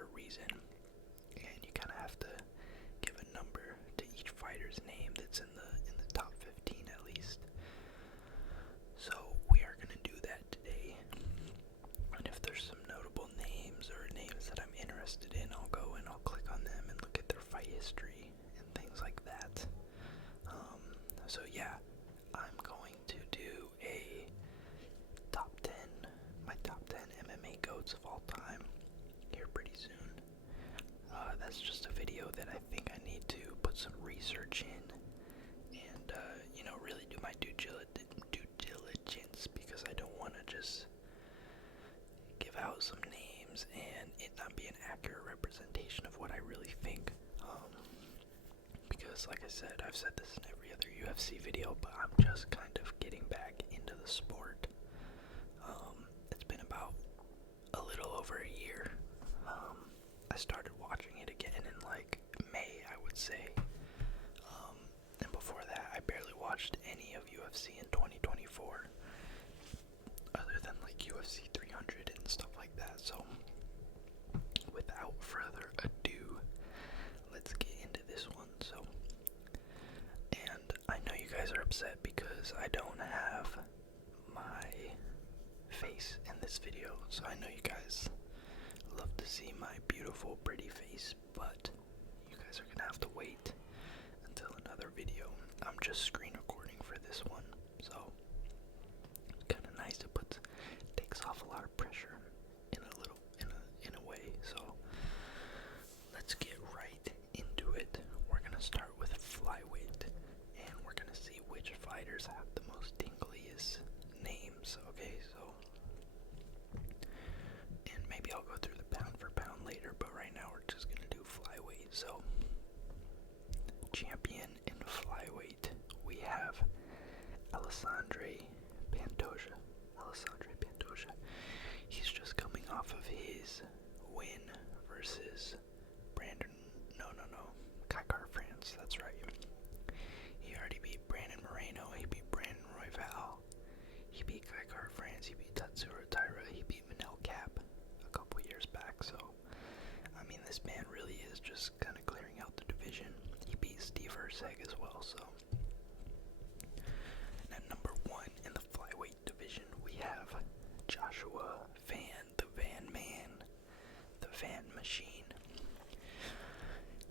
for a reason, and you kind of have to give a number to each fighter's name that's in the top 15 at least. So we are going to do that today, and if there's some notable names or names that I'm interested in, I'll go and I'll click on them and look at their fight history and things like that. So yeah, I'm going to do a my top 10 MMA GOATs of all time here pretty soon. That's just a video that I think I need to put some research in and, really do my due diligence, because I don't want to just give out some names and it not be an accurate representation of what I really think. Because like I said, I've said this in every other UFC video, but I'm just kind of getting back into the sport. It's been about a little over a year. I started watching it again in like May, I would say. And before that, I barely watched any of UFC in 2024, other than like UFC 300 and stuff like that. So, without further ado, let's get into this one. So, and I know you guys are upset because I don't have my face in this video, so I know you guys love to see my beautiful, pretty face, but you guys are gonna have to wait until another video. I'm just screen recording for this one, so it's kind of nice. Takes off a lot of pressure in a way. So let's get right into it. We're gonna start with flyweight, and we're gonna see which fighters have the most tingliest names. Okay, so, and maybe I'll go through the pound for pound later, but right now we're just gonna do flyweight. So, champion in flyweight, we have Alessandro Pantoja. He's just coming off of his win versus Kaikar France, that's right. He already beat Brandon Moreno, he beat Brandon Royval, he beat Kaikar France, he beat Tatsuro Taira, he beat Manel Cap a couple years back. So, I mean, this man really is just kind of clearing out the division. He beat Steve Erceg as well, so. And at number 1 in the flyweight division, we have Joshua Van, the Van Man, the Van Machine.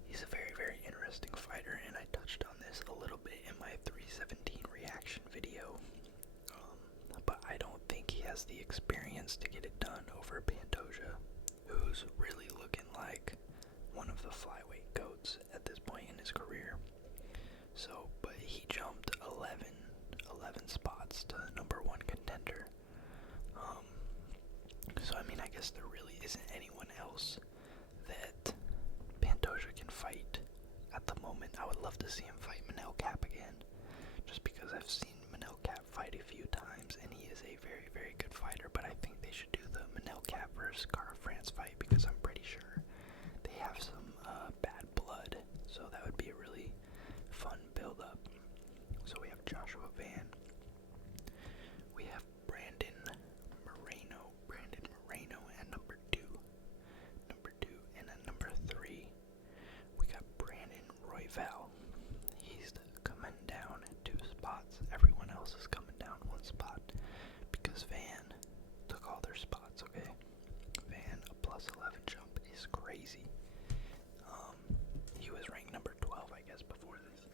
He's a very, very interesting fighter, and I touched on this a little bit in my 317 reaction video. But I don't think he has the experience to get it done over Pantoja, who's really looking like one of the flyweight GOATs at this point in his career. So, but he jumped 11 spots to number 1 contender. So I mean, I guess there really isn't anyone else that Pantoja can fight at the moment. I would love to see him fight Manel Cap again, just because I've seen Manel Cap fight a few times, and he is a very, very good fighter. But I think they should do the Manel Cap versus Cara France fight, because I'm pretty sure they have some bad blood, so that would be a really fun build-up. So we have Joshua Van. We have Brandon Moreno at number 2. And at number 3, we got Brandon Royval. He's coming down 2 spots. Everyone else is coming down 1 spot, because Van took all their spots, okay? Van, a plus 11 jump is crazy. He was ranked number 12, I guess, before this.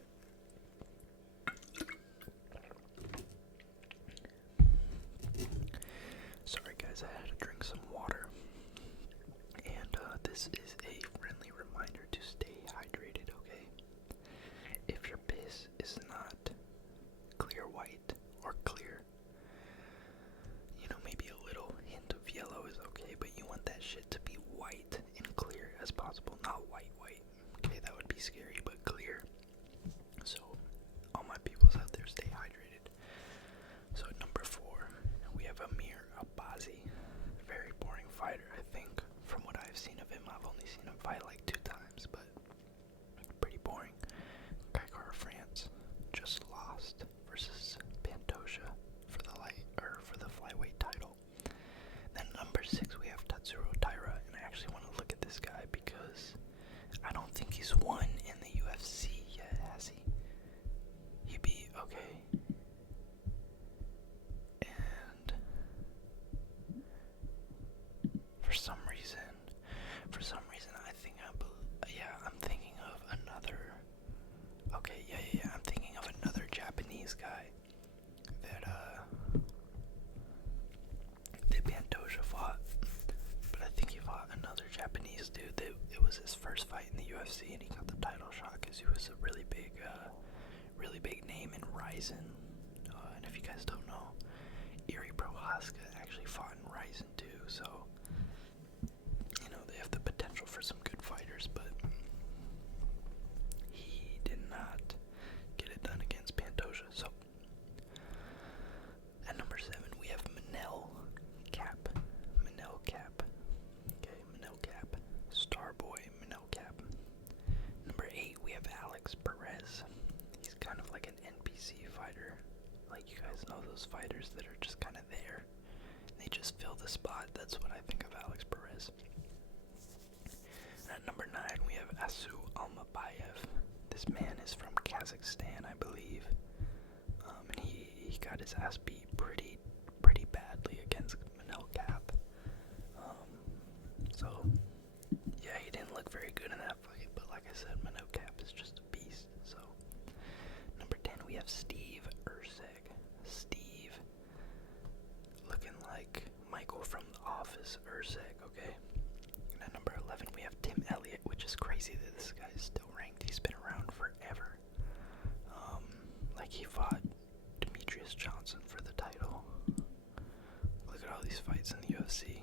Sorry guys, I had to drink some water. And this is a friendly reminder to stay hydrated, okay? If your piss is not clear white or clear, maybe a little hint of yellow is okay, but you want that shit to be white and clear as possible. Not white. Okay, that would be scary, but clear. So, all my peoples out there, stay hydrated. So at number 4, we have Amir Abazi. Very boring fighter, I think. From what I've seen of him, I've only seen him fight like 2 times, but pretty boring. Kaikar France just lost versus Pantoja for the flyweight title. Then number 6, we have Tatsuro Taira, and I actually want to look at this guy. For some reason, I'm thinking of another. Okay, I'm thinking of another Japanese guy that Pantoja fought, but I think he fought another Japanese dude. It was his first fight in the UFC, and he got the title shot because he was a really big name in Ryzen. And if you guys don't know, Iri Prohaska actually fought in Ryzen too, so they have the potential for some good fighters, but he did not get it done against Pantoja. So at number 7 we have Manel Cap. Okay, Manel Cap. Starboy Manel Cap. Number 8 we have Alex Perez. He's kind of like an NPC fighter. Like, you guys know those fighters that are just kind of there. They just fill the spot. That's what I think of Alex Perez. At number 9 we have Asu Almabayev. This man is from Kazakhstan, I believe. And he got his ass beat pretty badly against Manel Cap. So yeah, he didn't look very good in that fight, but like I said, Manel Cap is just a beast. So number 10 we have Steve Erceg. Steve, looking like Michael from The Office, Erceg, okay? And at number 11 we have Tim Elliott, which is crazy that this guy is still ranked. He's been around forever. Like, he fought Demetrius Johnson for the title. Look at all these fights in the UFC.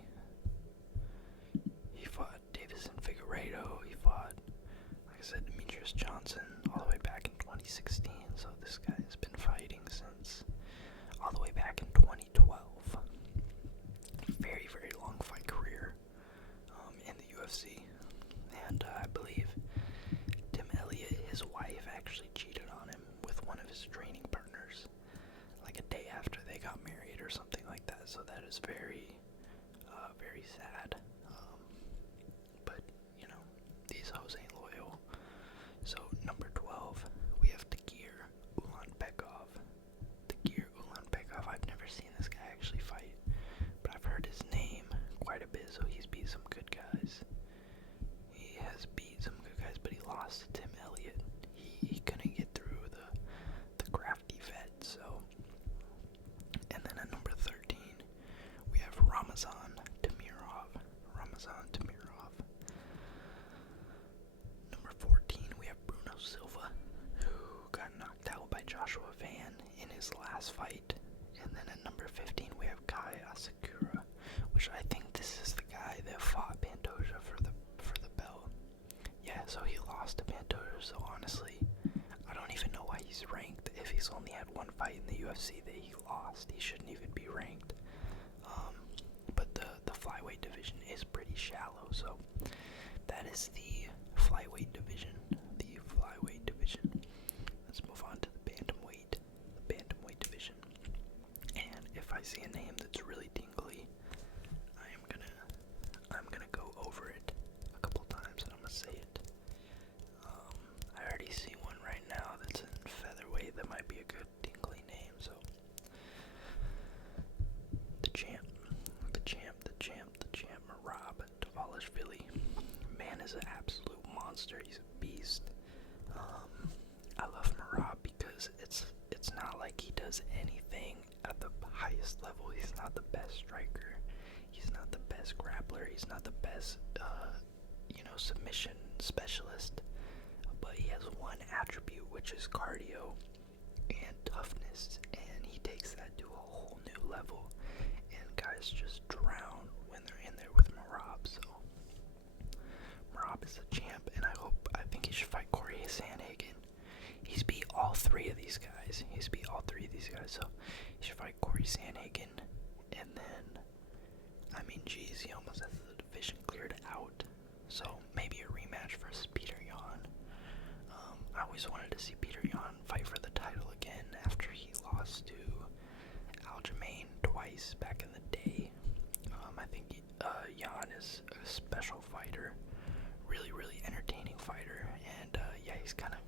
He fought Davison Figueiredo. He fought, like I said, Demetrius Johnson all the way back in 2016. So this guy has been fighting since all the way back in 2012. Very, very long fight career in the UFC. And I believe Tim Elliott, his wife, actually cheated on him with one of his training partners like a day after they got married or something like that. So that is very, very sad. But, these hoes ain't loyal. So number 12, we have Tagir Ulanbekov. Tagir Ulanbekov, I've never seen this guy actually fight, but I've heard his name quite a bit, so he's beat some good guys. He has beat some good guys, but he lost to Tim Elliott. He couldn't get through the crafty vet, so. And then at number 13, we have Ramazan Tamirov. Number 14, we have Bruno Silva, who got knocked out by Joshua Van in his last fight. And then at number 15, we have Kai Asakura, which I think this is the guy that fought Pantoja for the belt. Yeah, so he lost to Pantoja, so honestly, I don't even know why he's ranked. If he's only had one fight in the UFC that he lost, he shouldn't even be ranked. But the flyweight division is pretty shallow, so that is the flyweight division. Let's move on to the bantamweight division. And if I see a name that's really tingly, I'm gonna go over it a couple times and I'm gonna say it. I already see one right now that's in featherweight that might be a good tingly name. So the champ, Merab Dvalishvili. Man is an absolute monster. He's a beast. I love Merab because it's not like he does anything at the highest level. He's not the best striker. He's not the best grappler. He's not the best, submission specialist. But he has one attribute, which is cardio and toughness, and he takes that to a whole new level. And guys just drown when they're in there with Merab. So Merab is a champ, and I think he should fight Corey Sandhagen. He's beat all three of these guys. So he should fight Corey Sandhagen, and then, he almost has the division cleared out. So maybe a rematch versus Peter Yan. I always wanted to see Peter Yan fight for the title again after he lost to Aljamain twice back in the day. I think Yan is a special fighter, really, really entertaining fighter, and he's kind of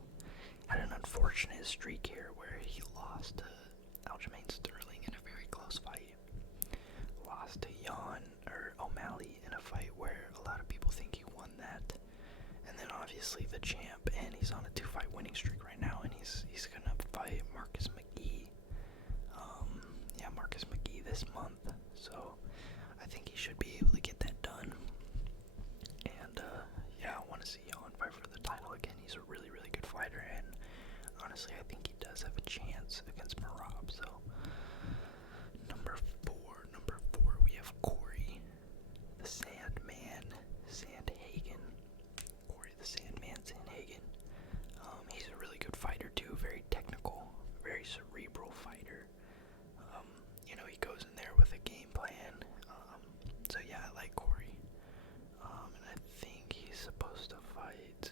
had an unfortunate streak here where he lost to Aljamain Sterling in a very close fight. Lost to O'Malley in a fight where a lot of people think he won obviously the champ, and he's on a 2-fight winning streak right now, and he's gonna fight Marcus McGee. Marcus McGee this month, so I think he should be able to get that done. And I want to see Jan fight for the title again. He's a really, really good fighter, and honestly, I think he does have a chance against Marab. So number four, we have Corey, the Sandman Sandhagen. Corey, the Sandman Sandhagen. He's a really good fighter too. Very technical, very cerebral fighter. He goes in there with a game plan. So yeah, I like Corey. And I think he's supposed to fight.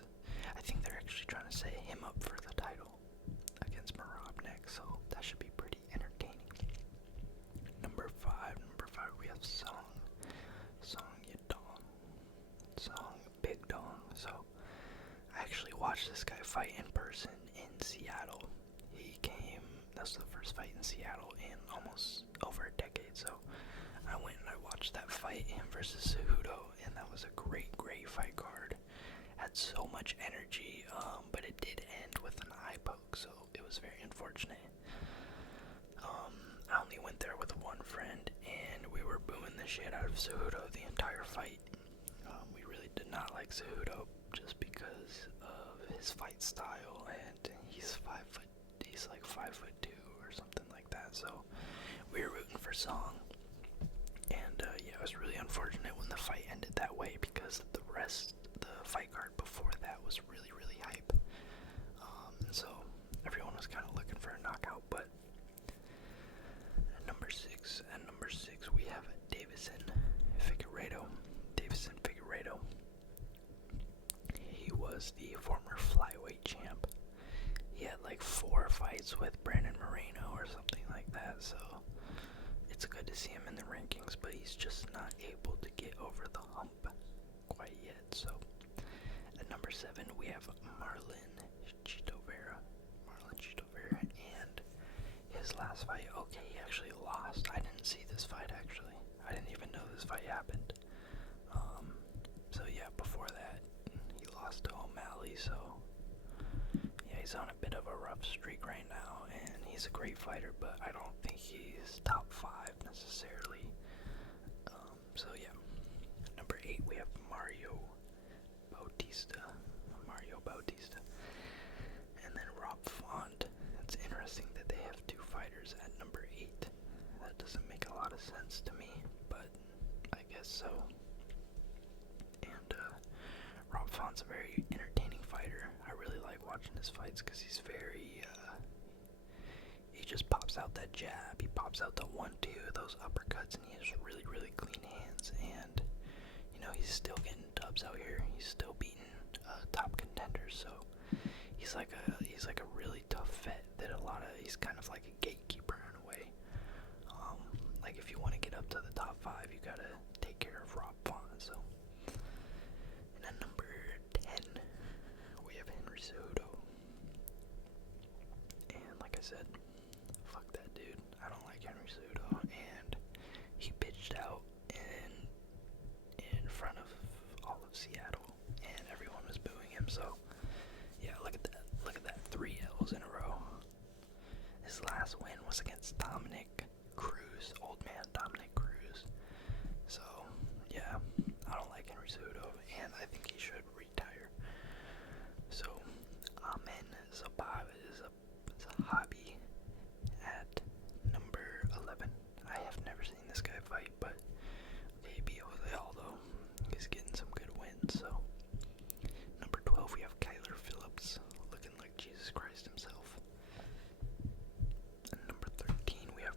I think they're actually trying to set him up for the title against Marab next, so that should be pretty entertaining. Number five, we have Song Yadong. Song Big Dong. So I actually watched this guy fight in person in Seattle. That's the first fight in Seattle in almost over a decade, so I went and I watched that fight, him versus Cejudo, and that was a great fight card. Had so much energy, but it did end with an eye poke, so it was very unfortunate. I only went there with one friend, and we were booing the shit out of Cejudo the entire fight. We really did not like Cejudo just because of his fight style, and he's like 5'2" or something like that, so we were rooting for Song. And it was really unfortunate when the fight ended that way, because the fight card before that was really, really hype. And so everyone was kind of looking for a knockout. But at number six, we have Davison Figueiredo. He was the former Flyweight champ. He had like 4 fights with Brandon Moreno or something like that, so it's good to see him in the rankings, but he's just not able to get over the hump quite yet. So at number 7, we have Marlon Chito Vera, and his last fight, he actually lost. I didn't see this fight, actually. I didn't even know this fight happened. Before that, he lost to O'Malley, so he's on a bit of a rough streak right now, and he's a great fighter, but I don't think he's top 5 necessarily. Number 8, we have Mario Bautista, and then Rob Font. It's interesting that they have 2 fighters at number 8. That doesn't make a lot of sense to me, but I guess so. And Rob Font's a very entertaining fighter. I really like watching his fights because he's he just pops out that jab, he pops out the 1-2, those uppercuts, and he has really, really clean hands. And he's still getting dubs out here. He's still beating top contenders, so he's like a really tough vet that he's kind of like a gatekeeper in a way. Like if you want to get up to the top 5, you gotta take care of Rob Font. So, and at number 10, we have Henry Cejudo. And like I said, fuck that dude. I don't like Henry Cejudo, and he pitched out in front of all of Seattle, and everyone was booing him. So look at that 3 L's in a row. His last win was against Dominic Cruz, old man Dominic Cruz. So I don't like Henry Cejudo, and I think he should retire. So Amen Zabab is a hobby at number 11. I have never seen this guy fight, but he beat Jose Aldo. He's getting some good wins. So number 12, we have Kyler Phillips, looking like Jesus Christ himself. And number 13, we have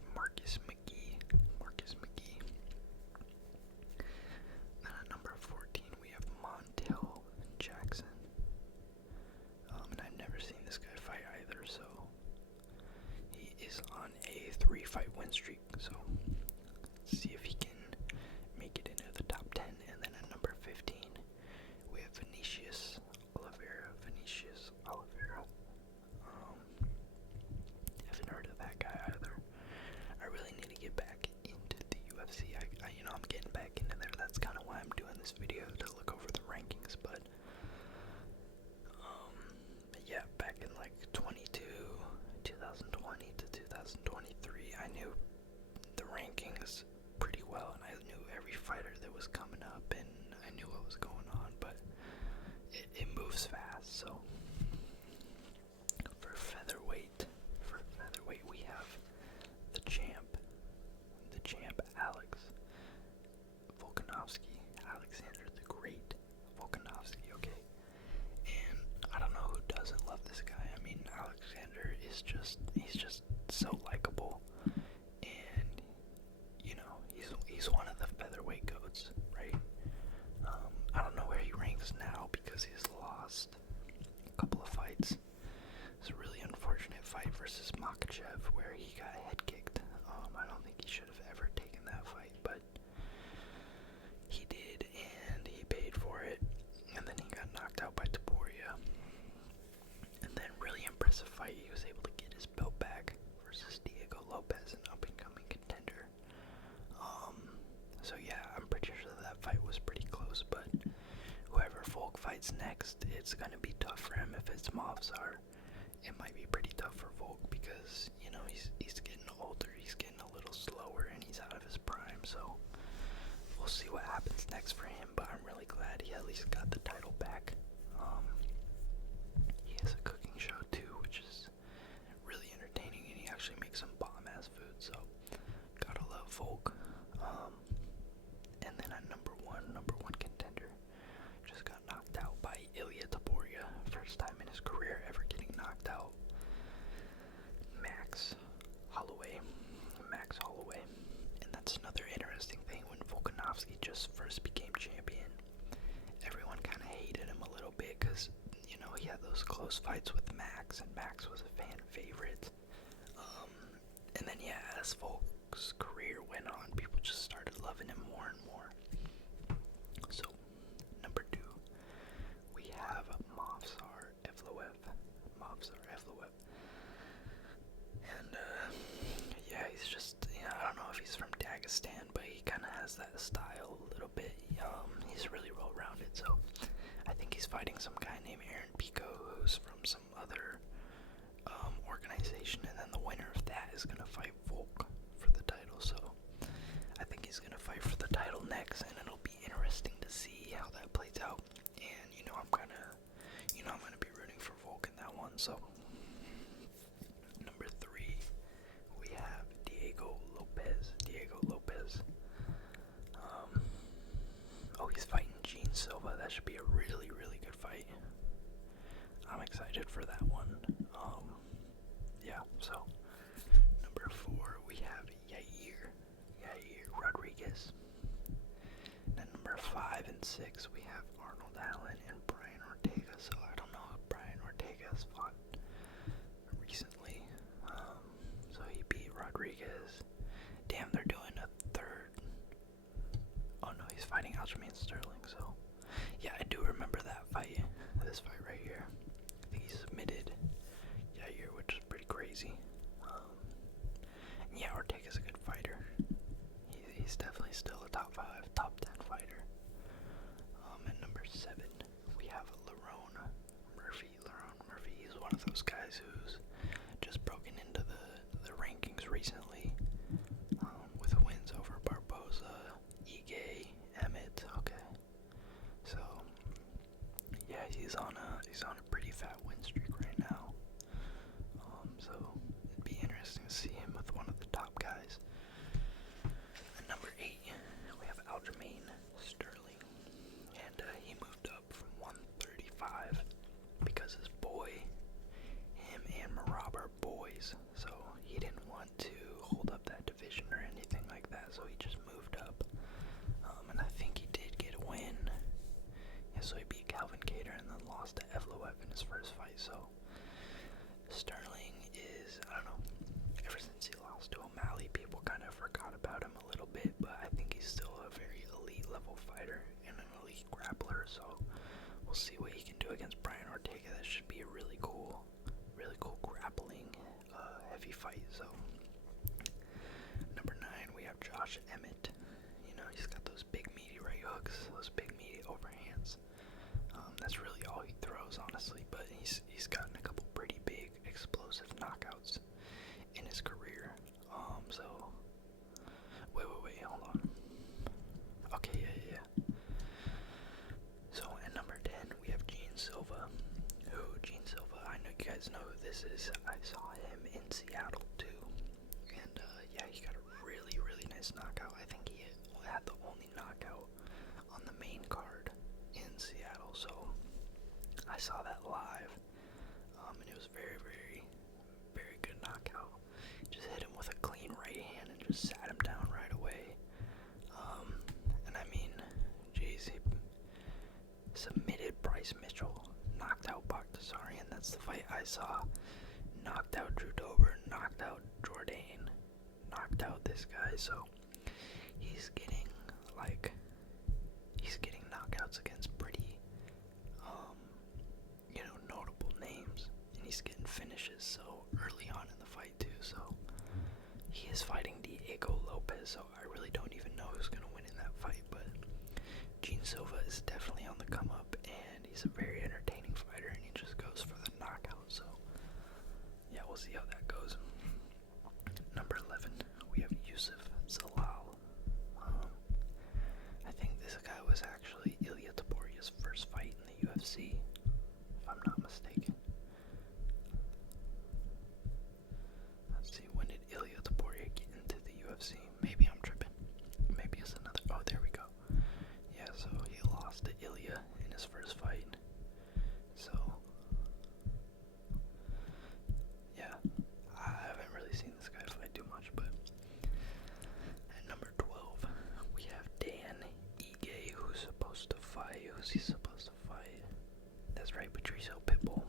impressive fight. He was able to get his belt back versus Diego Lopez, an up-and-coming contender. So yeah, I'm pretty sure that fight was pretty close, but whoever Volk fights next, it's gonna be tough for him. If it's Movsar, it might be pretty tough for Volk because, you know, he's getting older, he's getting a little slower, and he's out of his prime, so we'll see what happens next for him, but I'm really glad he at least got the title back. He has a cooking show too, which is really entertaining, and he actually makes some bomb-ass food, so gotta love Volk. And then at number one contender, just got knocked out by Ilya Taborya. First time in his career ever getting knocked out. Max Holloway. And that's another interesting thing. When Volkanovski just first became champion, everyone kind of hated him a little bit because, you know, he had those close fights with Max, and Max was a fan favorite. And then, yeah, as Volk's career went on, people just started loving him more and more. So, number 2, we have Movsar Evloev. And, yeah, he's just, I don't know if he's from Dagestan, but he kind of has that style a little bit. He's really well-rounded, so I think he's fighting some guy named Aaron Pico, who's from some other organization, and then the winner of that is going to fight Volk for the title, so I think he's going to fight for the title next, and it'll be interesting to see how that plays out, and, I'm going to be rooting for Volk in that one, so number 3, we have Diego Lopez. He's fighting Gene Silva. That should be a really, really good fight. I'm excited for that one. Yeah, so number 4, we have Yair Rodriguez. Then number 5 and 6, we have Arnold Allen and Brian Ortega. So I don't know if Brian Ortega has fought recently. So he beat Rodriguez. Damn, they're doing a third. Oh no, he's fighting Aljamain Sterling. So yeah, I do remember that fight. This fight right here. I think he submitted Yair, which is pretty crazy. Yeah, Ortega's a good fighter. He's definitely still a top 5, top 10 fighter. At number 7, we have Lerone Murphy. He's one of those guys who's just broken into the rankings recently, with wins over Barboza, Ige, Emmett. Okay, so yeah, he's on a pretty fat win streak right now. So it'd be interesting to see him with one of the top guys. At number 8, we have Aljamain Sterling, and he moved up from 135 because his boy, him and Marab are boys, so he didn't want to hold up that division or anything like that, so he just moved up. And I think he did get a win. Yeah, so he beat Calvin Kattar and then lost to Evloev in his first fight, so Sterling is, I don't know, ever since he lost to O'Malley, people kind of forgot about him a little bit, but I think he's still a very elite level fighter and an elite grappler, so we'll see what he can do against Brian Ortega. That should be a really cool grappling, heavy fight. So number 9, we have Josh Emmett. He's got those big meaty right hooks, those big meaty overhands. That's really all he throws, honestly, but he's gotten a couple pretty big explosive knockouts in his career. So wait, hold on. Okay, yeah. So at number 10, we have Gene Silva. I know you guys know who this is. I saw him in Seattle too, and yeah, he got a really, really nice knockout. I think he had the only knockout on the main card in Seattle, so I saw that live, and it was very, very, very good knockout. Just hit him with a clean right hand and just sat him down right away. And I mean, geez, he submitted Bryce Mitchell, knocked out Bakhtasarian. That's the fight I saw. Knocked out Drew Dober, knocked out Jourdain, knocked out this guy. So he's getting knockouts against pretty notable names, and he's getting finishes so I really don't even know who's going to win in that fight, but Gene Silva is definitely on the come up, and he's a very entertaining fighter, and he just goes for the knockout, so yeah, we'll see how that goes. Number 11, we have Yusuf Zalal. I think this guy was actually Ilia Toporia's first fight in the UFC, if I'm not mistaken. Let's see, when did Ilia Topuria get into the UFC? Maybe I'm tripping. Maybe it's another. Oh, there we go. Yeah, so he lost to Ilia in his first fight. So, yeah, I haven't really seen this guy fight too much, but at number 12, we have Dan Ige, who's supposed to fight. Who's he supposed to fight? That's right, Patricio Pitbull.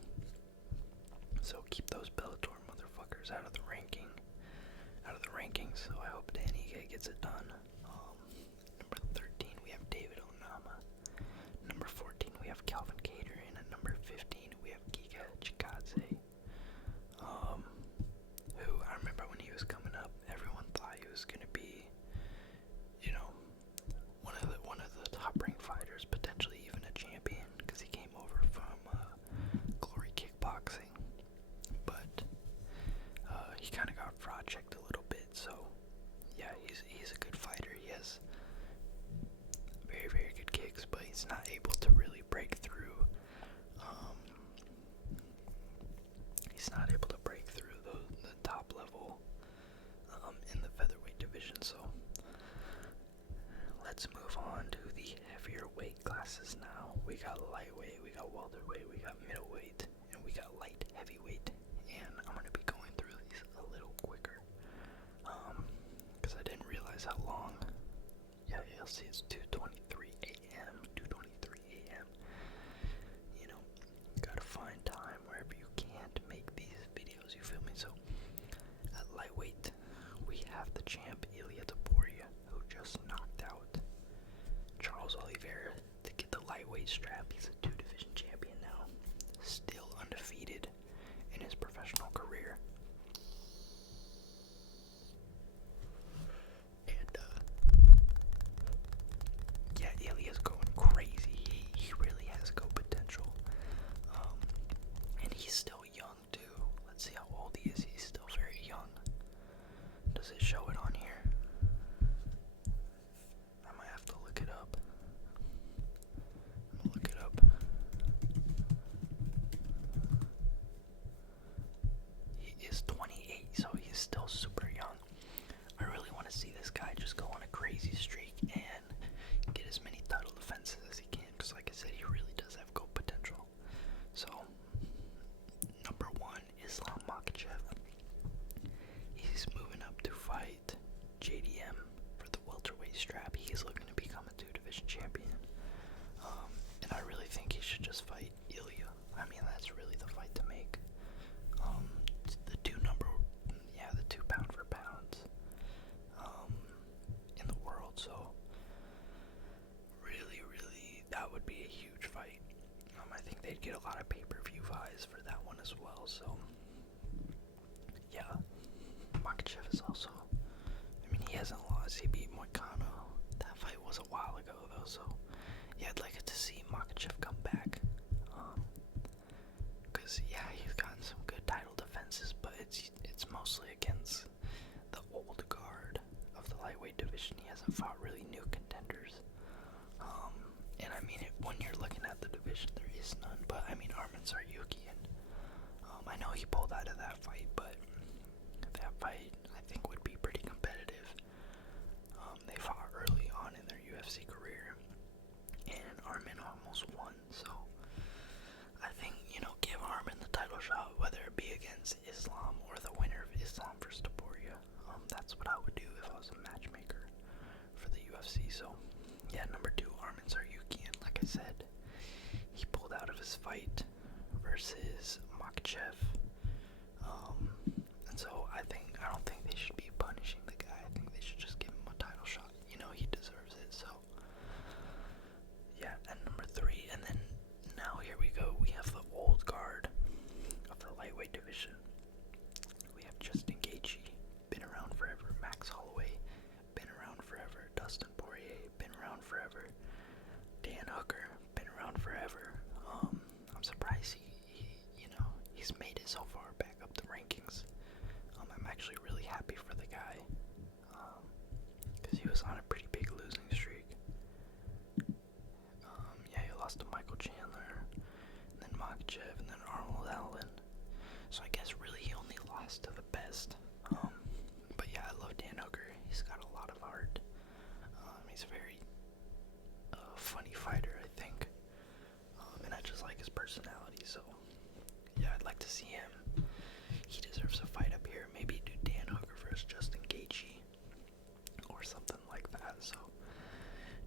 So keep those Bellator motherfuckers out of the rankings. So I hope Dan Ige gets it done. Number 13, we have David Onama. Number 14, we have Calvin Kattar, and at number 15, we have Giga Chikadze. Who I remember when he was coming up, everyone thought he was gonna be, you know, one of the top-ranked fighters, potentially even a champion, because he came over from Glory Kickboxing. But he kind of got fraud-checked a little bit, so yeah, he's a good fighter. He has very, very good kicks, but he's not able to really break through. He's not able to break through the top level in the featherweight division. So let's move on to the heavier weight classes now. We got lightweight, we got welterweight, we got middleweight, and we got light heavyweight. And I'm going to be going through these a little quicker, because I didn't realize how long. Yeah, you'll see it's 2:23 a.m. 2:23 a.m. You know, gotta find time wherever you can to make these videos, you feel me? So, at lightweight, we have the champ Ilia Topuria, who just knocked out Charles Oliveira to get the lightweight strap. He's a 2-division champion now, still undefeated in his professional career. And yeah, Ilia's going crazy. He really has go potential. And he's still young too. Let's see how old he is. He's still very young. Does it show it on here? I might have to look it up. I'm gonna look it up. He is 28, so he's still super young. I really want to see this guy just go on a crazy streak and get as many title defenses as he can, because like I said, he really does have goal potential. So, number 1, Islam Makhachev. He's moving up to fight JDM for the welterweight strap. He's looking to become a 2-division champion. And I really think he should just fight Ilia. I mean, that's really the fight to make. The 2 pound for pounds in the world. So really, that would be a huge fight. I think they'd get a lot of pay-per-view buys for that one as well. So yeah, Makhachev is also, I mean, he hasn't lost. He beat Moicano. That fight was a while ago though, so yeah, I'd like to see Makhachev come back. Because yeah, he's gotten some good title defenses, but it's mostly against the old guard of the lightweight division. He hasn't fought really new contenders. And I mean, when you're looking at the division, there is none. But I mean, Arman Tsarukyan, I know he pulled out of that fight, but that fight I think would be pretty competitive. They fought early on in their UFC career, and Arman almost won. So I think, you know, give Arman the title shot, whether it be against Islam or the winner of Islam versus Topuria. That's what I would do if I was a matchmaker for the UFC. So yeah, number 2, Arman Tsarukyan. Like I said, he pulled out of his fight versus Makhachev. And so I don't think they should be punishing the guy. I think they should just give him a title shot. You know, he deserves it. So yeah, and number 3, and then now here we go. We have the old guard of the lightweight division. We have Justin Gaethje, been around forever. Max Holloway, been Makhachev, and then Arnold Allen. So I guess really he only lost to the best. But yeah, I love Dan Hooker. He's got a lot of heart. He's a very funny fighter, I think. And I just like his personality, so yeah, I'd like to see him. He deserves a fight up here. Maybe do Dan Hooker versus Justin Gaethje or something like that. So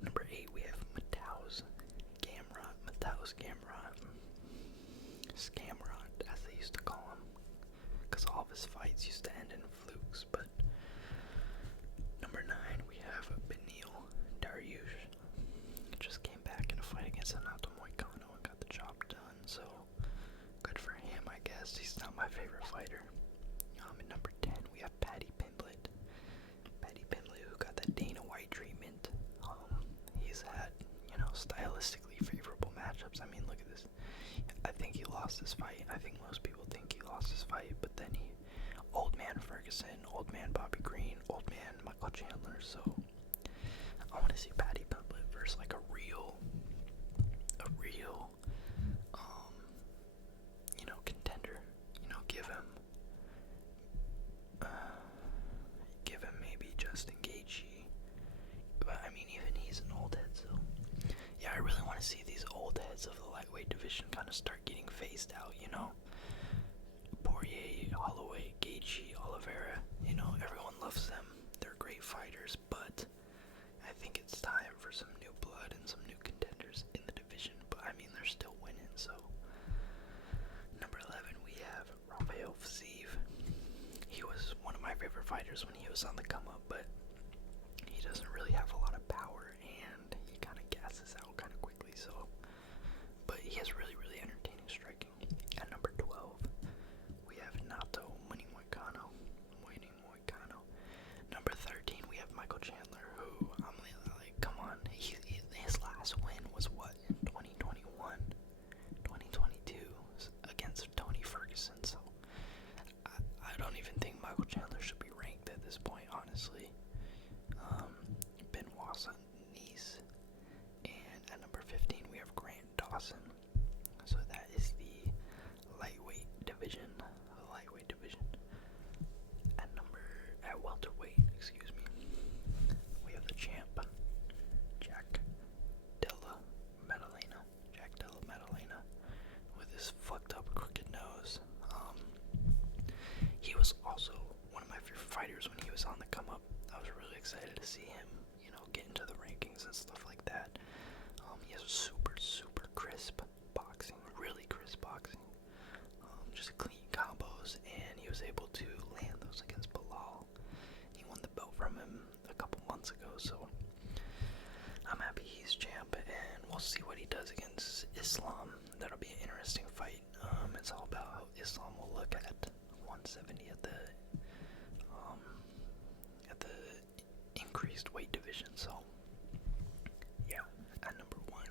number 8 we have Mateusz Gamrot. Scamrot, as they used to call him, because all of his fights used to end in flukes. But number 9 we have Beneil Dariush. Just came back in a fight against Renato Moicano and got the job done. So good for him, I guess. He's not my favorite fighter. At number 10 we have Paddy Pimblett. Who got that Dana White treatment. He's had, stylistically favorable matchups. I mean, look at this. I think he lost this fight. I think most people think he lost this fight, but then old man Ferguson, old man Bobby Green, old man Michael Chandler. So I want to see Paddy Pimblett versus like a real, contender. Give him maybe Justin Gaethje. But I mean, even he's an old head, so yeah, I really want to see these old heads of the lightweight division kind of start getting phased out. Poirier, Holloway, Gaethje, Oliveira. Everyone loves them. They're great fighters, but I think it's time for some new blood and some new contenders in the division. But I mean, they're still winning. So number 11 we have Rafael Fiziev. He was one of my favorite fighters when he was on the come up, but he doesn't really have a lot of power and he kind of gasses out kind of quickly. So, but he has really, really entertaining striking. At number 12, we have Renato Moicano. Number 13, we have Michael Chandler, who I'm like, come on, his last win was what, in 2021, 2022 against Tony Ferguson. So I don't even think Michael Chandler should be ranked at this point, honestly. Benoit Saint-Denis. And at number 15, we have Grant Dawson. So that is the lightweight division. At welterweight, we have the champ, Jack Della Maddalena, with his fucked up crooked nose. He was also one of my favorite fighters when he was on the come up. I was really excited to see him, get into the rankings and stuff like that. He has super, super crisp boxing, really crisp boxing. Just clean combos, and he was able to land those against Bilal. He won the belt from him a couple months ago, so I'm happy he's champ, and we'll see what he does against Islam. That'll be an interesting fight. It's all about how Islam will look at 170 at the increased weight division. So yeah, at number 1,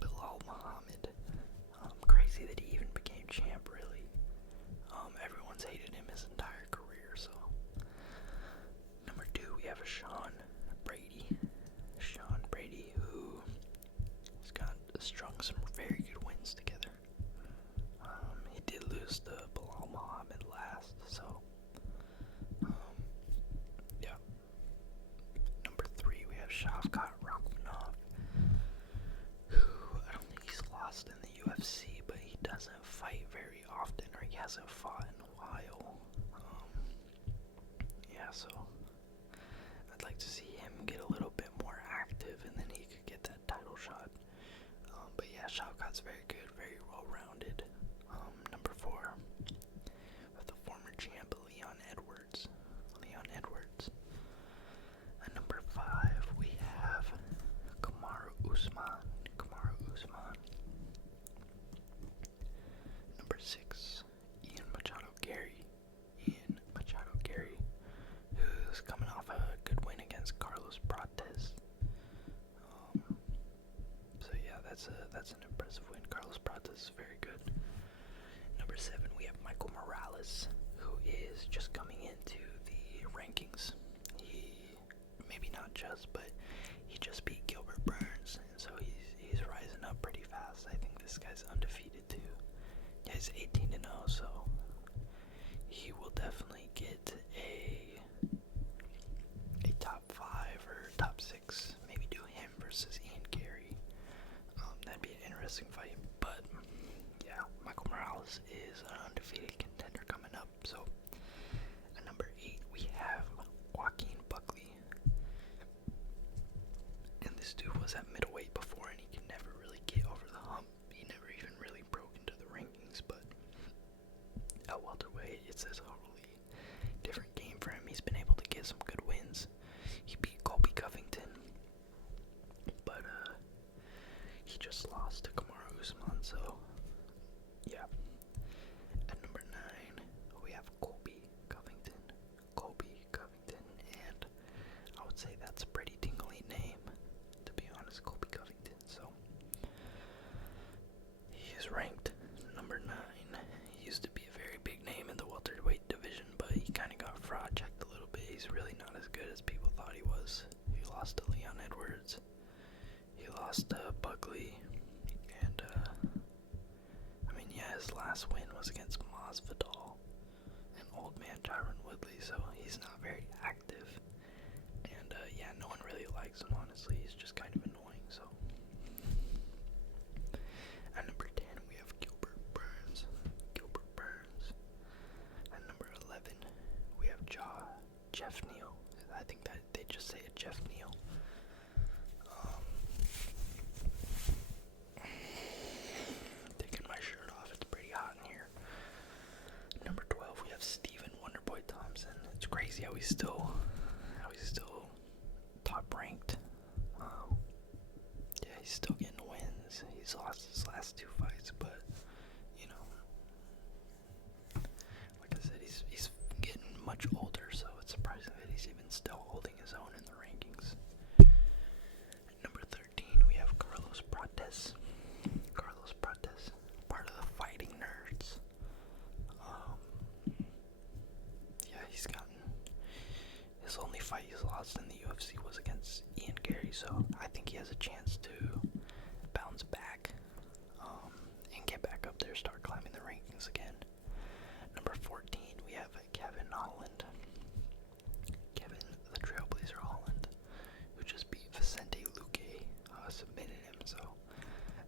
Bilal Muhammad. Crazy that he even became champ, really. Everyone's hated him his entire career. So number 2, we have Sean Brady, who has strung some very good wins together. He did lose to Bilal Muhammad last, so yeah. Number 3, we have Shavkat Rakhmonov, who I don't think he's lost in the UFC, but he doesn't fight very often, or he hasn't fought in a while. Yeah, so I'd like to see him get a little bit more active, and then he could get that title shot. But yeah, Shavkat's very good, very well-rounded. Number 4, with the former champ Leon Edwards. At number 5, we have Kamaru Usman. Number 6, Ian Machado Gary, who's coming off a good win against Carlos Prates. So yeah, that's an impressive win. Carlos Prates is very good. Number 7, we have Michael Morales, who is just coming into the rankings. Maybe not just, but he just beat Gilbert Burns, and so he's rising up pretty fast. I think this guy's undefeated too. Yeah, he's 18-0, so he will definitely get a top 5 or top 6. Maybe do him versus Ian Gary. That'd be an interesting fight. But yeah, Michael Morales is an undefeated contender coming up. So at number 8 we have Joaquin Buckley. And this dude was at middleweight before, and he can never really get over the hump. He never even really broke into the rankings, but at welterweight, it's a totally different game for him. He's been able to get some good wins. He beat Colby Covington, but he just lost to Kamaru Usman, so yeah. At number 9, we have Colby Covington, and I would say that's a pretty tingly name, to be honest, Colby Covington. So he is ranked number 9. He used to be a very big name in the welterweight division, but he kind of got fraud checked a little bit. He's really not as good as people thought he was. He lost to Leon Edwards. He lost to Buckley, and I mean, yeah, his last win was against Masvidal and old man Tyron Woodley, so he's not very active. And yeah, no one really likes him, honestly. He's just kind of annoying. So at number 10 we have Gilbert Burns. At number 11 we have Jeff Neal. I think that they just say it, Jeff Neal. Taking my shirt off, it's pretty hot in here. Number 12 we have Stephen Wonderboy Thompson. It's crazy how he's still top ranked. Yeah, he's still getting wins. He's lost his last 2 fights, but you know, like I said, he's getting much older, so it's surprising that he's even still holding his own in the rankings. At number 13 we have Carlos Prates, part of the Fighting Nerds. Yeah, he's gotten his only fight he's lost in the UFC was against Ian Gary, so I think he has a chance to bounce back and get back up there, start climbing the rankings again. Number 14 we have Kevin Holland. Kevin the Trailblazer Holland, who just beat Vicente Luque, submitted him, so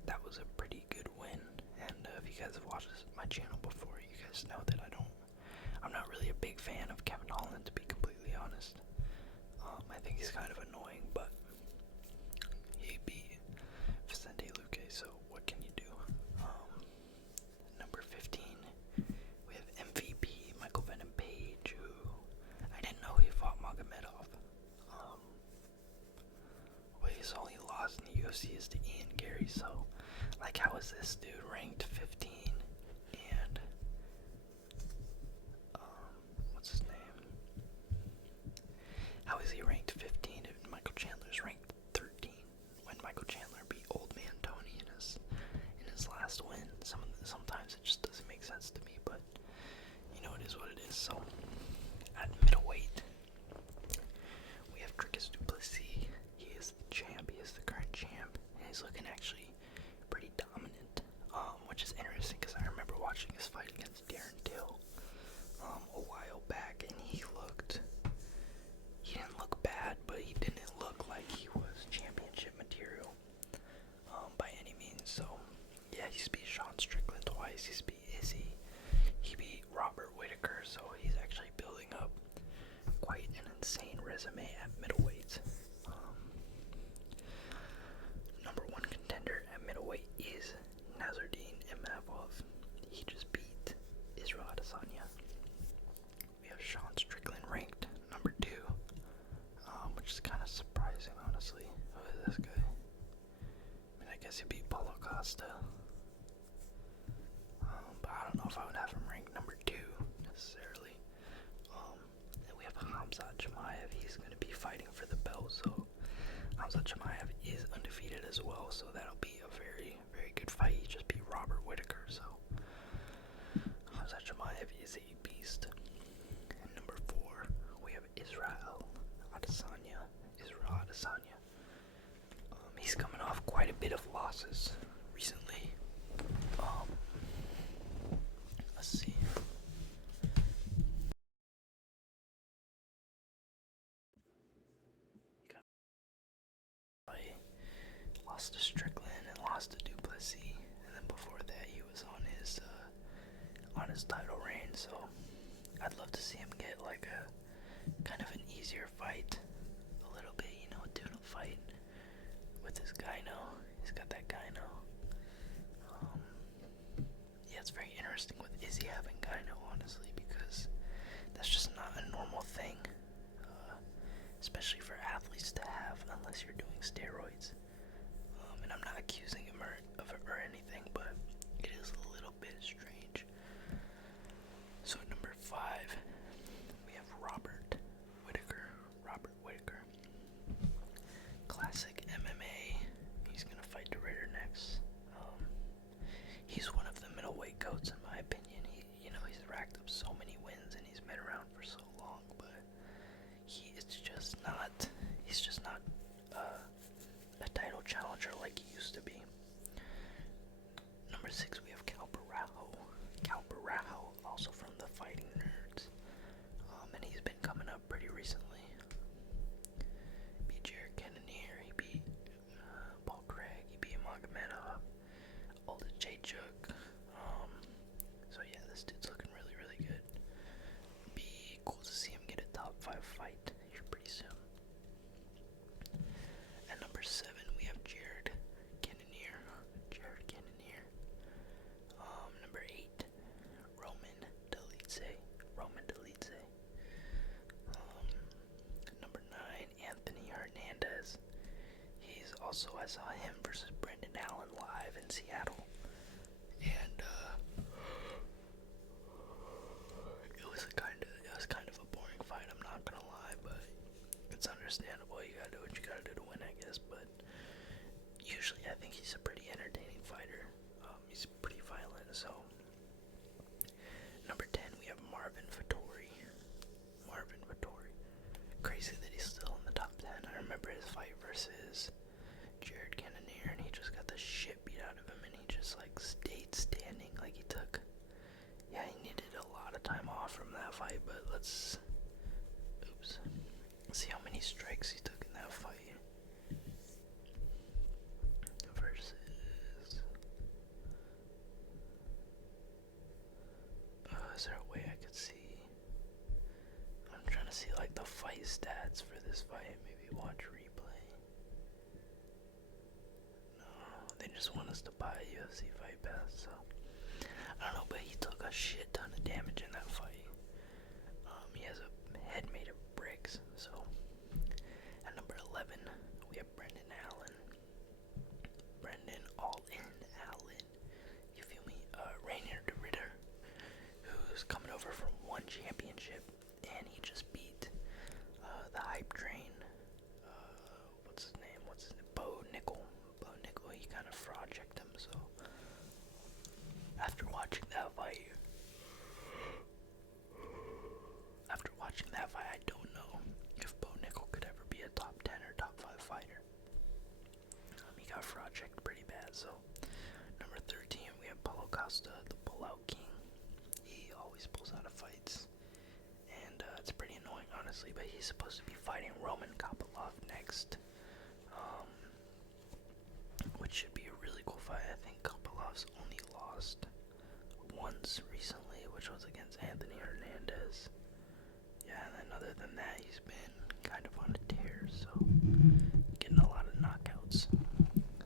that was a pretty good win. And if you guys have watched my channel before, you guys know that I'm not really a big fan of Kevin Holland, to be completely honest. I think he's kind of annoying, but he beat Vicente Luque, so what can you do? Number 15, we have MVP Michael Venom Page, who I didn't know he fought Magomedov. Well, he's only lost in the UFC is to Ian Gary, so like, how is this dude ranked 15 and what's his name? How is he ranked 15 and Michael Chandler's ranked 13 when Michael Chandler beat old man Tony in his last win? Sometimes it just doesn't make sense to me, but you know, it is what it is. So at middleweight we have Dricus du Plessis. He is the champ. He is the current champ, and he's looking actually pretty dominant, which is interesting because I remember watching his fight against Darren Till a while back, and he didn't look bad, but he didn't look like he was championship material by any means. So yeah, he's beat Sean Strickland twice. He's beat Izzy. He beat Robert Whittaker. So he's actually building up quite an insane resume at middleweight. Number 1 contender at middleweight is Nasruddin Imavov. He just beat Israel Adesanya. We have Sean Strickland ranked number 2, which is kind of surprising, honestly. Who is this guy? I mean, I guess he beat Paulo Costa. But I don't know if I would have him ranked number 2 necessarily. Then we have Khamzat Chimaev. He's going to be fighting for the belt, so Khamzat Chimaev is undefeated as well, so that'll be a very, very good fight. He just beat Robert Whittaker, so Khamzat Chimaev is a beast. And number 4, we have Israel Adesanya. He's coming off quite a bit of losses recently. lost to Strickland and lost to Duplessis, and then before that he was on his title reign. So I'd love to see him get like a kind of an easier fight, a little bit, tune-up fight with this Gyno. He's got that Gyno. Yeah, it's very interesting with Izzy having Gyno, honestly, because that's just not a normal thing, especially for athletes to have, unless you're doing steroids. And I'm not accusing him of it or anything, but it is a little bit strange. So at number 5, we have Robert Whittaker. Classic MMA. He's gonna fight the Ritter next. He's one of the middleweight goats in my opinion. He's racked up so many wins and he's been around for so long, but he's just not a title challenger like he used to be. Number 6, we have Cal Barajo, also from the Fighting Nerds, and he's been coming up pretty recently. He beat Jared Cannonier, he beat Paul Craig, he beat Magomedov, Oldest Jacek. So yeah, this dude's looking really, really good. Be cool to see him get a top 5 fight here pretty soon. At number 7, we have Jared Cannonier. Number 8, Roman Dolidze. Number 9, Anthony Hernandez. I saw him versus Brendan Allen live in Seattle, and it was kind of a boring fight. I'm not gonna lie, but it's understandable. You gotta do what you gotta do to win, I guess. But usually, I think he's a pretty entertaining fighter. He's pretty violent. So, number 10, we have Marvin Vettori. Crazy that he's still in the top 10. I remember his fight versus Jared Cannonier, and he just got the shit beat out of him, and he just stayed standing. He needed a lot of time off from that fight, but let's see how many strikes he took in that fight. Versus is there a way I could see? I'm trying to see the fight stats for this fight. Maybe watch replay. No, they just want us to buy a UFC Fight Pass, so I don't know, but he took a shit ton of damage in that fight. He has a head made of bricks. So at number 11, we have Brendan Allen. You feel me? Rainier de Ritter, who's coming over from one championship, and he just beat the hype train. What's his name? Bo Nickel. He kind of fraud-checked him. So after watching that fight, I don't know if Bo Nickel could ever be a top 10 or top 5 fighter. He got fraud-checked pretty bad. So number 13, we have Paulo Costa, the Pullout King. He always pulls out of fights, and it's pretty annoying, honestly. But he's supposed to be fighting Roman Kopylov next, which should be a really cool fight. I think Kopylov's only lost once recently, which was against Anthony Hernandez. Yeah, and then other than that, he's been kind of on a tear, so getting a lot of knockouts.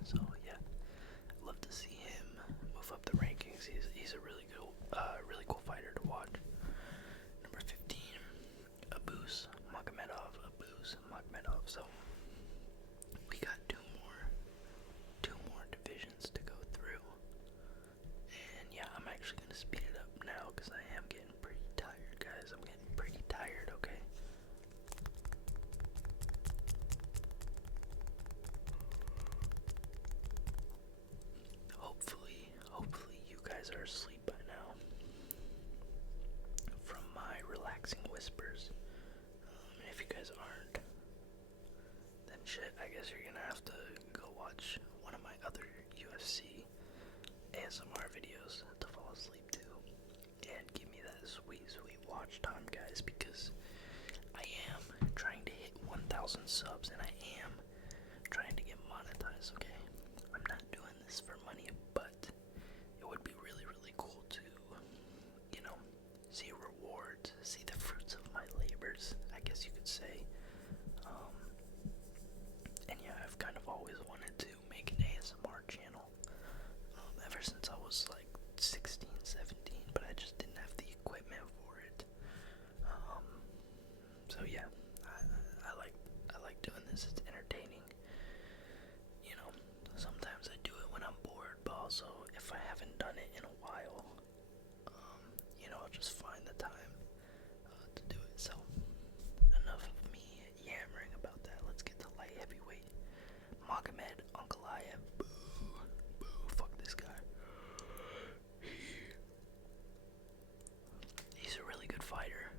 So yeah, I'd love to see him move up the rankings. He's a really cool fighter to watch. Number 15, Abus Magomedov. So we got two more divisions to go through, and yeah, I'm actually gonna speed it up now because I am getting pretty tired, guys. I'm getting pretty tired. Okay. Hopefully you guys are asleep by now from my relaxing whispers. And if you guys aren't, then shit, I guess you're gonna have to go watch one of my other UFC ASMR videos to fall asleep to, and give me that sweet watch time, guys, because I am trying to hit 1,000 subs, and I am trying to get monetized, okay? this for money, but it would be really, really cool to, see rewards, see the fruits of my labors, I guess you could say. And yeah, I've kind of always wanted to make an ASMR channel, ever since I was like 16, 17, but I just didn't have the equipment for it. So yeah, I like doing this. It's entertaining. Sometimes I do it when I'm bored, but also if I haven't done it in a while, I'll just find the time to do it. So enough of me yammering about that. Let's get to light heavyweight. Magomed Ankalaev. Boo, fuck this guy. He's a really good fighter,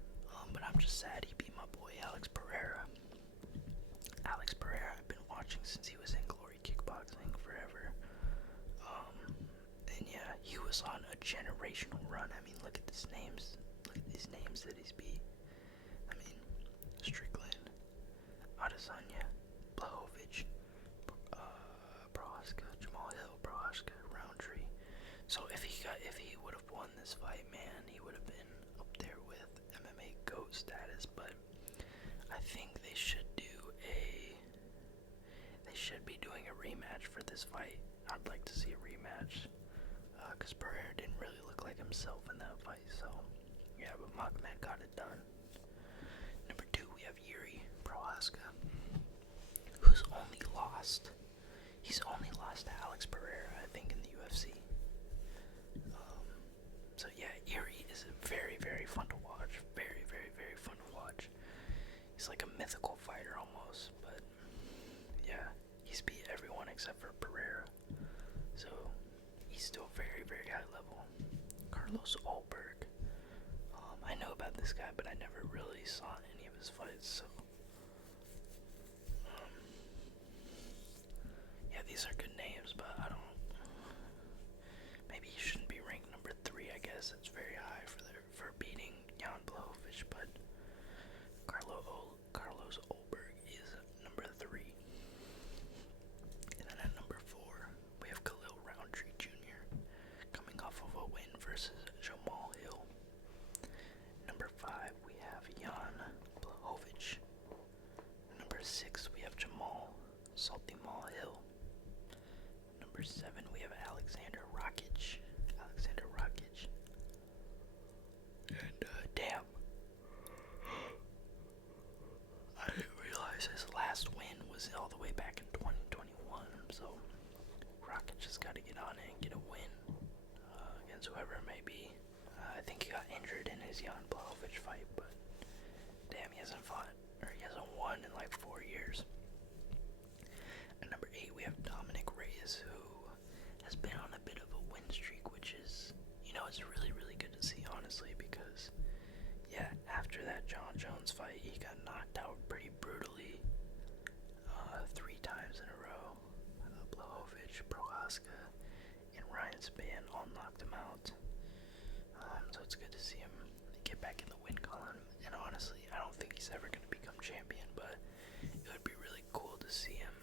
but I'm just sad he beat my boy Alex Pereira. Alex Pereira, I've been watching since he was in Glory Kickboxing forever. And yeah, he was on a generational run. I mean, look at these names. Look at these names that he's beat. I mean, Strickland, Adesanya, Blachowicz, Prohaska, Jamal Hill, Prohaska, Roundtree. So if he would have won this fight, man, he would have been up there with MMA GOAT status. But I think they should be doing a rematch for this fight. I'd like to see a rematch, because Pereira didn't really look like himself in that fight. So yeah, but Magomed got it done. Number 2, we have Yuri Prohaska, who's only lost. He's only lost to Alex Pereira, I think, in the UFC. So yeah, Yuri is very, very fun to watch. Very, very, very fun to watch. He's like a mythical fighter almost, but yeah, he's beat everyone except for Pereira. So he's still very, very high level. Carlos Ulberg. I know about this guy, but I never really saw any of his fights, so yeah, these are good names, but I don't. Maybe he shouldn't be ranked number 3. I guess it's very high for beating Jan Blachowicz, but Carlos Ulberg is number 3. And then at number 4, we have Khalil Roundtree Jr. coming off of a win versus Jamal Hill. Number 5, we have Jan Blachowicz. Number 6, we have Jamal Saltimal Hill. Number 7, we have Alexander Rakic. And damn, I didn't realize his last win was all the way back in 2021. So Rakic just got to get on it and get a win against whoever it may be. I think he got injured in his Jan Blachowicz fight, but damn, he hasn't won in like 4 years. At number 8, we have Dominic Reyes, who has been on a bit of a win streak, which is, it's really, really good to see, honestly, because, yeah, after that John Jones fight, he got knocked out pretty brutally 3 times in a row. Blachowicz, Prohaska, and Ryan Spann all knocked him out. So it's good to see him get back in the win column. And honestly, I don't think he's ever going to become champion, but it would be really cool to see him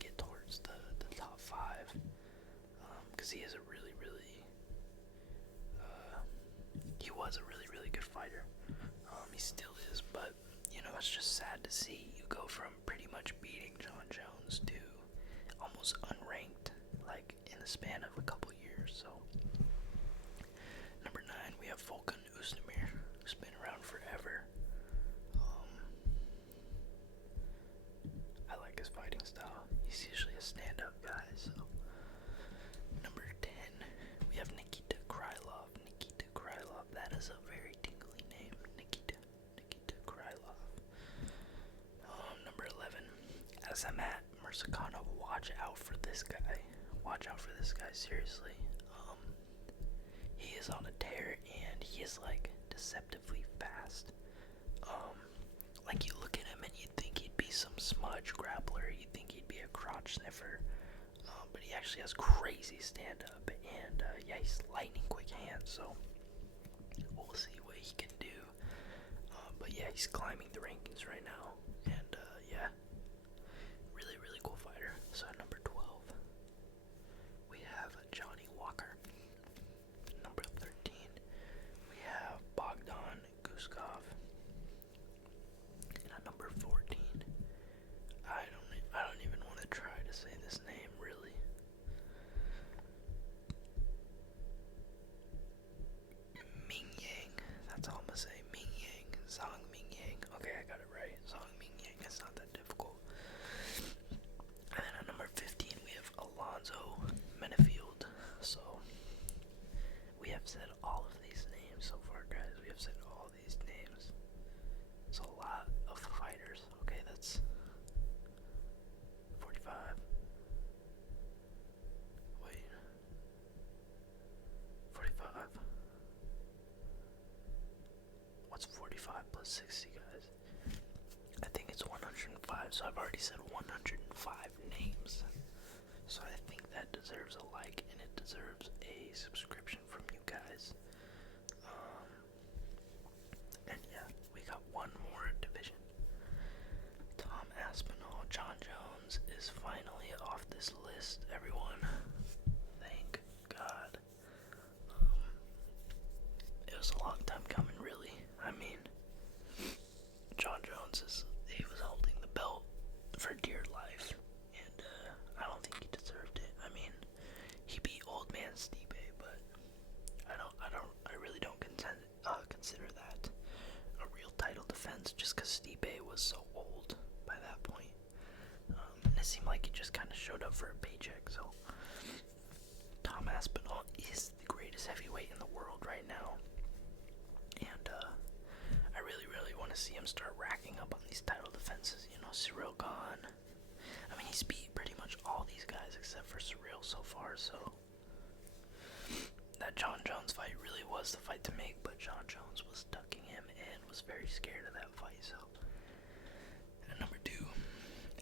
get towards the top 5, because he is a really, really he was a really, really good fighter. He still is, but it's just sad to see you go from pretty much beating John Jones to almost unranked, like in the span of a couple years. So number 9, we have Volkan Oezdemir, who's been around forever. I like his fighting style. He's usually a stand-up guy. So number 10, we have Nikita Krylov. That is a very tingly name, Nikita Krylov. Number 11, Azamat Murzakanov. Watch out for this guy. Seriously. He is on a tear, and he is like deceptively fast. Like you look at him and you think he'd be some smudge grappler. You think he'd be a crotch sniffer. But he actually has crazy stand-up, and yeah, he's lightning quick hands. So we'll see what he can do. But yeah, he's climbing the rankings right now. And yeah, really, really cool fighter. So at number 12, have said all these names. It's a lot of fighters. Okay, that's 45. Wait. 45. What's 45 plus 60, guys? I think it's 105, so I've already said 105 names. So I think that deserves a like, and it deserves a subscription from you guys. And yeah, we got one more division. Tom Aspinall, John Jones is finally off this list, everyone. Thank God. It was a long time coming, really. I mean, John Jones he was holding the belt for dear life, and I don't think he deserved it. I mean, he beat old man Stipe, but I really don't consider that a real title defense, just because Stipe was so old by that point. And it seemed like he just kind of showed up for a paycheck. So Tom Aspinall is the greatest heavyweight in the world right now, and I really want to see him start racking up on these title defenses. You know, Cyril gone. I mean, he's beat pretty much all these guys except for Cyril so far, so that John Jones fight really was the fight to make, but John Jones was ducking him and was very scared of that fight. So, and number 2,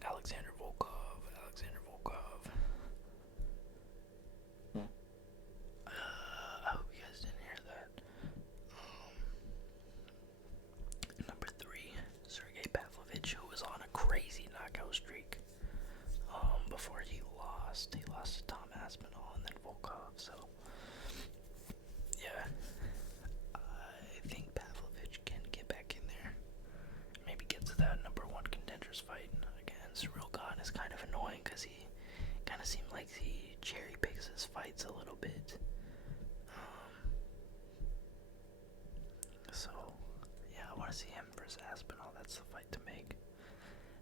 Alexander Volkov. I hope you guys didn't hear that. Number 3, Sergey Pavlovich, who was on a crazy knockout streak before he lost. He lost to Tom Aspinall and then Volkov. So, yeah, I think Pavlovich can get back in there. Maybe get to that number 1 contenders fight. Again, Cyril Gane is kind of annoying because he kind of seemed like he cherry picks his fights a little bit. So, yeah, I want to see him versus Aspinall. That's the fight to make.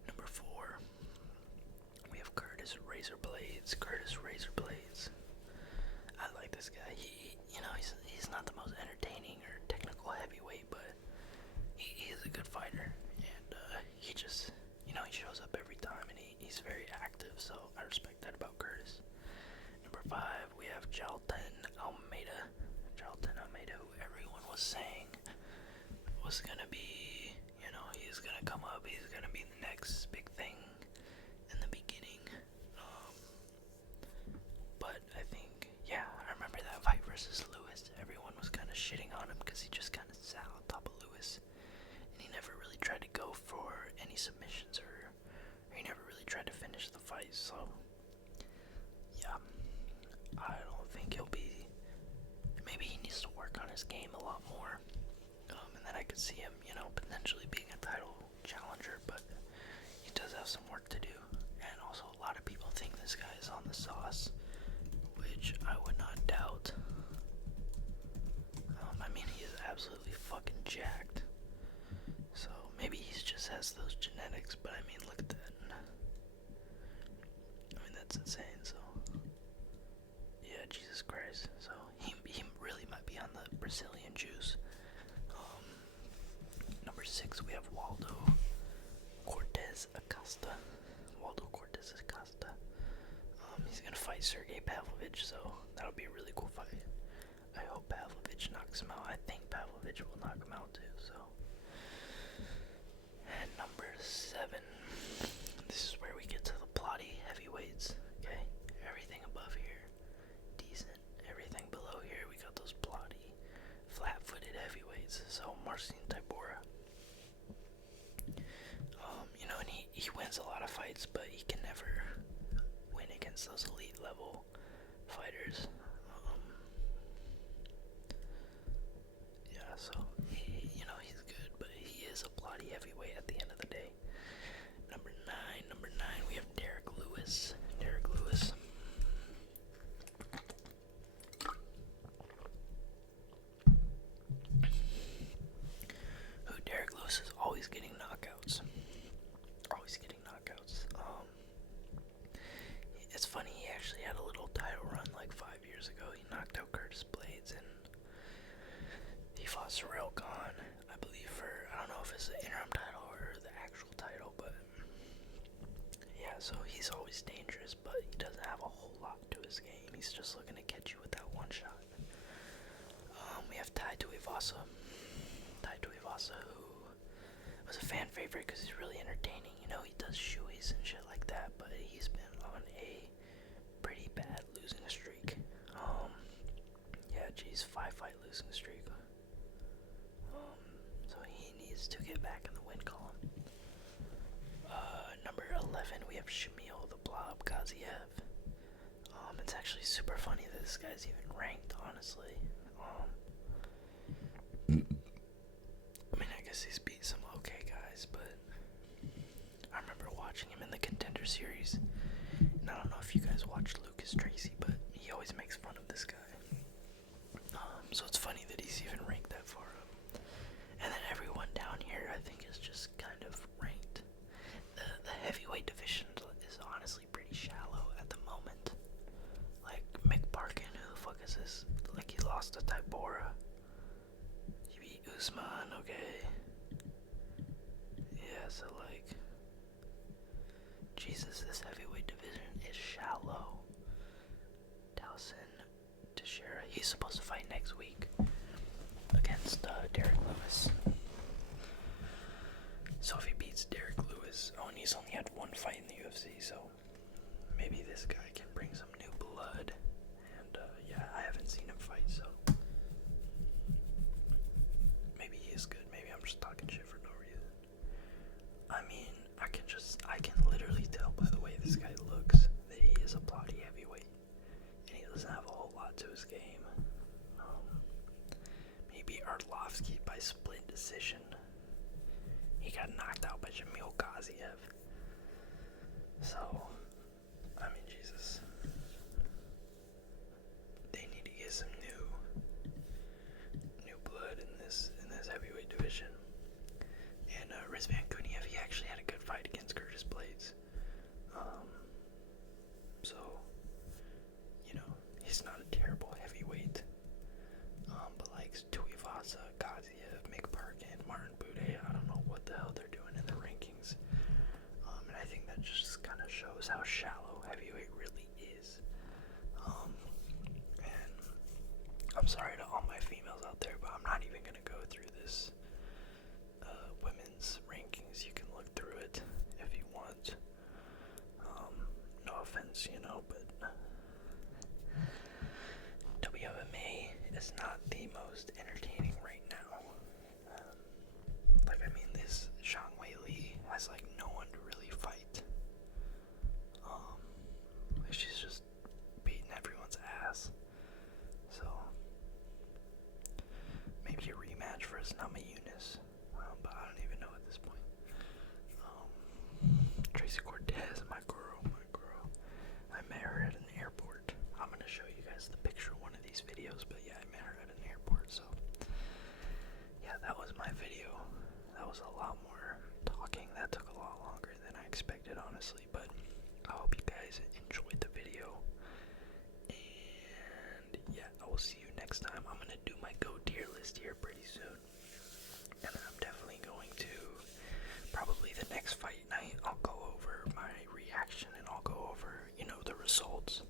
Number 4, we have Curtis Razorblades. I like this guy. He's not the most entertaining or technical heavyweight, but he is a good fighter, and he just, he shows up every time, and he's very active, so I respect that about Curtis. Number 5, we have Jailton Almeida, who everyone was saying was gonna be, he's gonna come up, he's gonna be the next big thing in the beginning. But I think, yeah, I remember that fight versus Lewis. Everyone was kind of shitting on him because he just kind of sat on top of Lewis, and he never really tried to go for any submissions, or he never really tried to finish the fight. So, yeah, I don't think he'll be. Maybe he needs to work on his game a lot more, and then I could see him, potentially being a title challenger. But he does have some work to do, and also a lot of people think this guy is on the sauce, which I would not doubt. I mean, he is absolutely fucking jacked. So maybe he just has those genetics, but I mean, look at that. I mean, that's insane. So yeah, Jesus Christ. So he really might be on the Brazilian juice. Number 6, we have Waldo Cortez Acosta. He's gonna fight Sergey Pavlovich, so that'll be a really cool fight. I hope Pavlovich knocks him out. I think Pavlovich will knock him out too. So, and number 7, this is where we get to the plotty heavyweights. Okay, everything above here decent. Everything below here, we got those plotty, flat-footed heavyweights. So Marcin Tybura. And he wins a lot of fights, but he can never win against those elite level fighters. Yeah, so he's good, but he is a plotty heavyweight at the end of the day. Number 9, we have Derek Lewis. Derek Lewis is always getting knockouts. It's funny, he actually had a little title run like 5 years fought Sorrel Khan, I believe, for, I don't know if it's the interim title or the actual title, but yeah, so he's always dangerous, but he doesn't have a whole lot to his game. He's just looking to catch you with that one shot. We have Tai Tuivasa. Tai Tuivasa, who was a fan favorite because he's really entertaining. You know, he does shoeies and shit like that, but he's been on a pretty bad losing streak. Yeah, geez, 5-fight losing streak. So he needs to get back in the win column. Number 11, we have Shamil the Blob Gaziev. It's actually super funny that this guy's even ranked, honestly. I mean, I guess he's beat some okay guys, but I remember watching him in the Contender Series. And I don't know if you guys watched Lucas Tracy, but he always makes fun of this guy. So it's funny that he's even ranked that far up. And then everyone down here, I think, is just kind of ranked. The heavyweight division is honestly pretty shallow at the moment. Like, Mick Parkin, who the fuck is this? Like, he lost to Tybura. He beat Usman, okay. Yeah, so like, Jesus, this heavyweight division is shallow. Dawson Teixeira, he's supposed to fight next week against Derek Lewis. So if he beats Derek Lewis, and he's only had one fight in the UFC, so maybe this guy can bring some new blood. And yeah, I haven't seen him fight, so maybe he is good. Maybe I'm just talking shit for no reason. I mean, I can literally tell by the way this guy looks that he is a plotty heavyweight, and he doesn't have a whole lot to his game. Maybe Arlovsky by split decision. He got knocked out by Shamil Gaziev. So, I mean, Jesus. They need to get some new blood in this heavyweight division. And Rizvan Kuniev, he actually had a good fight against Curtis Blades. So, you know, he's not a terrible heavyweight. But like Tuivasa, Gaziev, Mick Parkin, Martin Buday, I don't know what the hell they're doing in the rankings. And I think that just kind of shows how shallow heavyweight really is. And I'm sorry to all my females out there, but I'm not even going to go through this women's rankings. You can look through it if you want. No offense, you know, but WMA is not the most entertaining right now. Like, I mean, this Zhang Wei Li has like no one to really fight. She's just beating everyone's ass. So maybe a rematch for Nama Yunus, but I don't even know at this point. Tracy Cortez, my girl. I met her at an airport. I'm gonna show you guys the picture of one of these videos, but yeah, I met her at an airport. So yeah, that was my video. That was a lot more talking. That took a lot longer than I expected, honestly, but I hope you guys enjoyed the video. And yeah, I will see you next time. I'm gonna do my go tier list here pretty soon. And then I'm definitely going to, probably the next fight night, I'll go over my reaction and I'll go over, you know, the results